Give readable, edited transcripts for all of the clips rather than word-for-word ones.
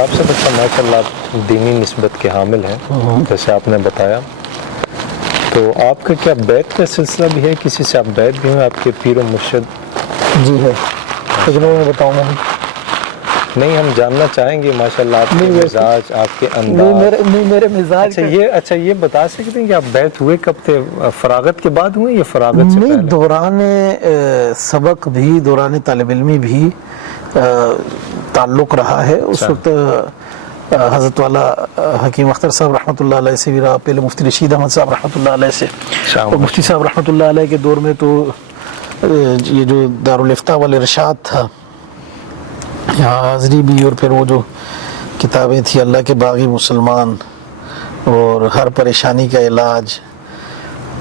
آپ سے بچہ ماشاء اللہ دینی نسبت کے حامل ہیں جیسے آپ نے بتایا، تو آپ کا کیا بیعت کا سلسلہ بھی ہے؟ کسی سے آپ بیعت بھی ہیں آپ کے پیر و مرشد؟ جی ہے، لیکن وہ میں بتاؤں گا نہیں، ہم جاننا چاہیں گے ماشاء اللہ آپ کے مزاج، آپ کے انداز۔ نہیں میرے مزاج اچھا یہ بتا سکتے ہیں کہ آپ بیعت ہوئے کب تھے؟ فراغت کے بعد ہوئے یا فراغت سے نہیں، پہلے؟ دوران سبق بھی، دوران طالب علمی بھی تعلق رہا ہے۔ اس وقت حضرت والا حکیم اختر صاحب رحمۃ اللہ علیہ سے بھی رہا، پہلے مفتی رشید احمد صاحب رحمۃ اللہ علیہ سے، اور مفتی صاحب رحمۃ اللہ علیہ کے دور میں تو یہ جو دارالافتاء والارشاد تھا یہاں حاضری بھی، اور پھر وہ جو کتابیں تھیں اللہ کے باغی مسلمان اور ہر پریشانی کا علاج،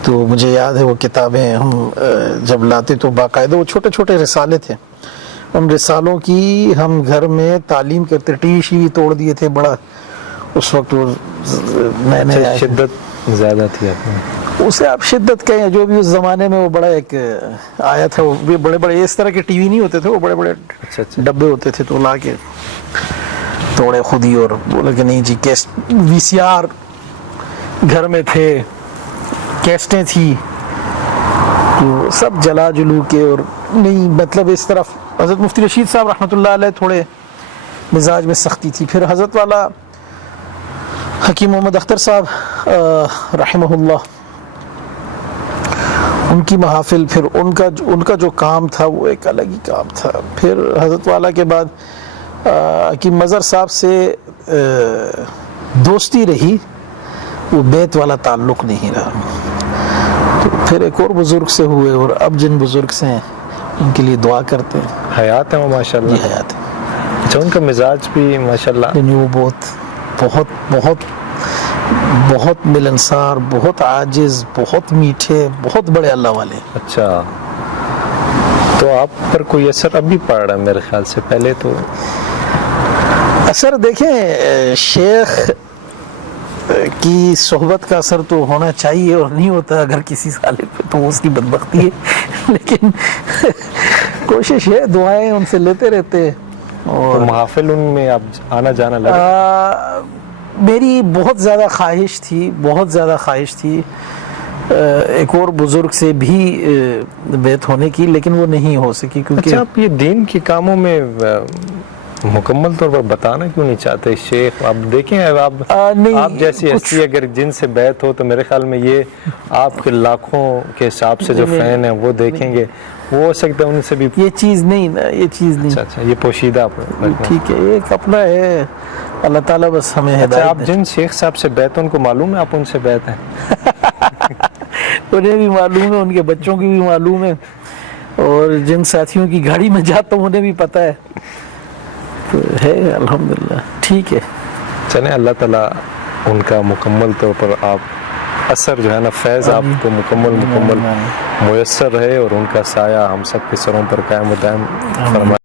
تو مجھے یاد ہے وہ کتابیں ہم جب لاتے تو باقاعدہ وہ چھوٹے چھوٹے رسالے تھے، ان رسالوں کی ہم گھر میں تعلیم کرتے، ٹیش ہی توڑ دیے تھے بڑا اس وقت، وہ نئے نئے شدت زیادہ تھی آپ میں، اسے آپ شدت کہیں جو بھی اس زمانے میں وہ بڑا ایک آیا تھا، وہ بڑے بڑے اس طرح کے ٹی وی نہیں ہوتے تھے، وہ بڑے بڑے ڈبے ہوتے تھے، تو لا کے توڑے خود ہی، اور بولے کہ نہیں جی وی سی آر گھر میں تھے، کیسٹیں تھی، تو سب جلا جلو کے، اور نہیں مطلب اس طرف حضرت مفتی رشید صاحب رحمۃ اللہ علیہ تھوڑے مزاج میں سختی تھی، پھر حضرت والا حکیم محمد اختر صاحب رحمہ اللہ، ان کی محافل، پھر ان کا جو کام تھا وہ ایک الگ ہی کام تھا، پھر حضرت والا کے بعد حکیم مظہر صاحب سے دوستی رہی، وہ بیت والا تعلق نہیں رہا، تو پھر ایک اور بزرگ سے ہوئے، اور اب جن بزرگ سے ہیں ان کے لیے دعا کرتے ہیں، حیات ہے وہ ماشاء اللہ؟ جی حیات ہے۔ اچھا، ان کا مزاج بھی ماشاء اللہ؟ وہ بہت بہت بہت ملنسار، بہت عاجز، بہت میٹھے، بہت بڑے اللہ والے۔ اچھا، تو آپ پر کوئی اثر اب بھی پڑ رہا ہے میرے خیال سے؟ پہلے تو اثر دیکھیں، شیخ کی صحبت کا اثر تو ہونا چاہیے، اور نہیں ہوتا اگر کسی سالک پہ تو اس کی بدبختی ہے، لیکن کوشش ہے، دعائیں ان سے لیتے رہتے، اور محافل ان میں آپ آنا جانا لگا؟ میری بہت زیادہ خواہش تھی ایک اور بزرگ سے بھی بیعت ہونے کی، لیکن وہ نہیں ہو سکی، کیونکہ اچھا، آپ یہ دین کے کاموں میں مکمل طور پر بتانا کیوں نہیں چاہتے شیخ؟ آپ دیکھیں، آپ جیسی ہستی اگر جن سے بیعت ہو تو میرے خیال میں یہ آپ کے لاکھوں کے حساب سے جو فین ہیں وہ دیکھیں گے، وہ ہو سکتا ہے ان سے بھی یہ چیز نہیں نا، یہ چیز نہیں۔ اچھا، یہ پوشیدہ ٹھیک ہے، ایک اپنا ہے، اللہ تعالیٰ بس ہمیں ہدایت۔ آپ جن شیخ صاحب سے بیعت ان کو معلوم ہے آپ ان سے بیعت ہیں؟ انہیں بھی معلوم ہے، ان کے بچوں کی بھی معلوم ہے، اور جن ساتھیوں کی گاڑی میں جاتا ہوں انہیں بھی پتہ ہے، تو ہے الحمدللہ ٹھیک ہے۔ چلیں، اللہ تعالیٰ ان کا مکمل طور پر آپ اثر جو ہے نا، فیض آپ کو مکمل میسر رہے، اور ان کا سایہ ہم سب کے سروں پر قائم و دائم فرمائے۔